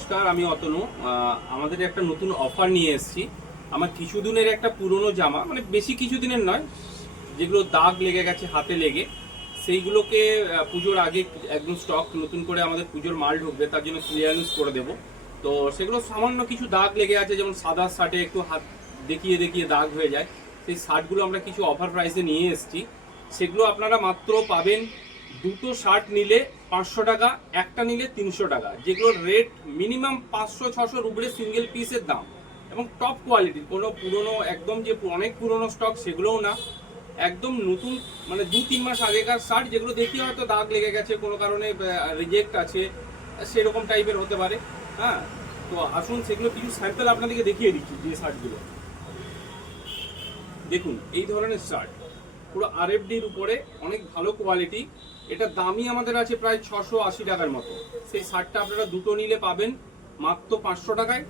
নমস্কার, আমি অতনু। আমাদের একটা নতুন অফার নিয়ে এসেছি। আমার কিছুদিনের একটা পুরনো জামা, মানে বেশি কিছুদিনের নয়, যেগুলো দাগ লেগে গেছে হাতে লেগে, সেইগুলোকে পুজোর আগে একদম স্টক নতুন করে আমাদের পুজোর মাল ঢুকবে, তার জন্য ক্লিয়ারেন্স করে দেবো। তো সেগুলো সামান্য কিছু দাগ লেগে আছে, যেমন সাদা শার্টে একটু হাত দেখিয়ে দেখিয়ে দাগ হয়ে যায়, সেই শার্টগুলো আমরা কিছু অফার প্রাইসে নিয়ে এসেছি। সেগুলো আপনারা মাত্র পাবেন দুটো শার্ট নিলে 500 টাকা, একটা নিলে 300 টাকা, যেগুলোর রেট মিনিমাম 500-600 উপরে সিঙ্গেল পিসের দাম, এবং টপ কোয়ালিটির। কোনো পুরনো একদম যে অনেক পুরনো স্টক সেগুলোও না, একদম নতুন, মানে 2-3 মাস আগেকার শার্ট, যেগুলো দেখি হয়তো দাগ লেগে গেছে, কোনো কারণে রিজেক্ট আছে, সেরকম টাইপের হতে পারে। হ্যাঁ, তো আসুন সেগুলো কিছু স্যাম্পল আপনাদেরকে দেখিয়ে দিচ্ছি। যে শার্টগুলো দেখুন, এই ধরনের শার্ট পুরো RFDর উপরে, অনেক ভালো কোয়ালিটি। এটা দামই আমাদের আছে প্রায় 680 টাকার মতো। সেই শার্টটা আপনারা দুটো নিলে পাবেন মাত্র 500 টাকায়,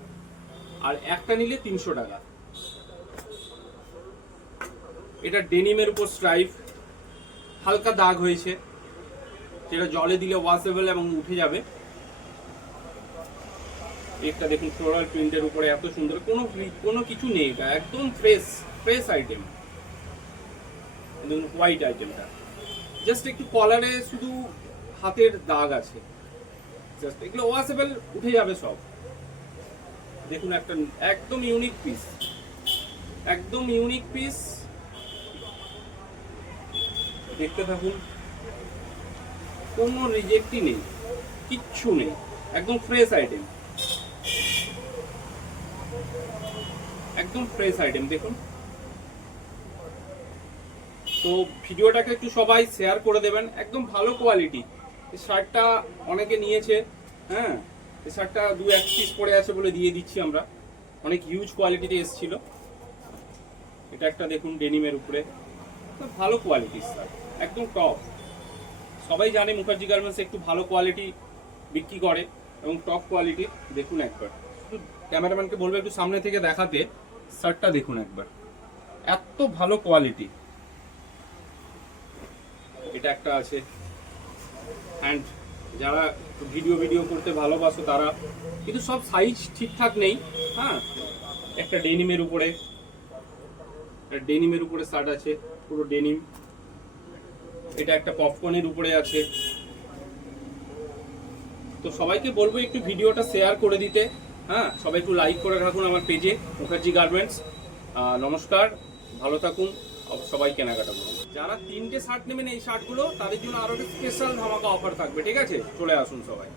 আর একটা নিলে 300 টাকা। এটা ডেনিমের উপর স্ট্রাইপ, হালকা দাগ হয়েছে, যেটা জলে দিলে ওয়াশেবল এবং উঠে যাবে। একটা দেখুন ফ্লোরাল প্রিন্টের উপরে, এত সুন্দর, কোনো কিছু নেই, একদম ফ্রেশ আইটেম। দেখুন হোয়াইট আইটেমটা, জাস্ট একটু কলারে শুধু হাতের দাগ আছে, জাস্ট এগুলো ওয়াশেবল, উঠে যাবে সব। দেখুন একটা একদম ইউনিক পিস, একদম ইউনিক পিস। দেখতে থাকুন, কোনো রিজেক্টই নেই, কিচ্ছু নেই, একদম ফ্রেশ আইটেম, একদম ফ্রেশ আইটেম। দেখুন, তো ভিডিওটাকে একটু সবাই শেয়ার করে দেবেন। একদম ভালো কোয়ালিটি। এই শার্টটা অনেকে নিয়েছে, হ্যাঁ, এই শার্টটা 2-1 পিস পড়ে আছে বলে দিয়ে দিচ্ছি আমরা। অনেক হিউজ কোয়ালিটিতে এসেছিল। এটা একটা দেখুন ডেনিমের উপরে, ভালো কোয়ালিটির শার্ট, একদম টপ। সবাই জানে মুখার্জি গার্মেন্টস একটু ভালো কোয়ালিটি বিক্রি করে, এবং টপ কোয়ালিটি। দেখুন একবার, শুধু ক্যামেরাম্যানকে বলবো একটু সামনে থেকে দেখাতে। শার্টটা দেখুন একবার, এত ভালো কোয়ালিটি। এটা একটা আছে হ্যান্ড, যারা ভিডিও করতে ভালোবাসো তারা, কিন্তু সব সাইজ ঠিকঠাক নেই। হ্যাঁ, একটা ডেনিমের উপরে শার্ট আছে, পুরো ডেনিম। এটা একটা পপকর্নের উপরে আছে। তো সবাইকে বলবো একটু ভিডিওটা শেয়ার করে দিতে। হ্যাঁ, সবাই একটু লাইক করে রাখুন আমার পেজে, মুখার্জি গার্মেন্টস। নমস্কার, ভালো থাকুন, সবাই কেনাকাটা করুন। যারা 3টে শার্ট নেবেন এই শার্টগুলো, তাদের জন্য আরো একটা স্পেশাল ধামাকা অফার থাকবে, ঠিক আছে? চলে আসুন সবাই।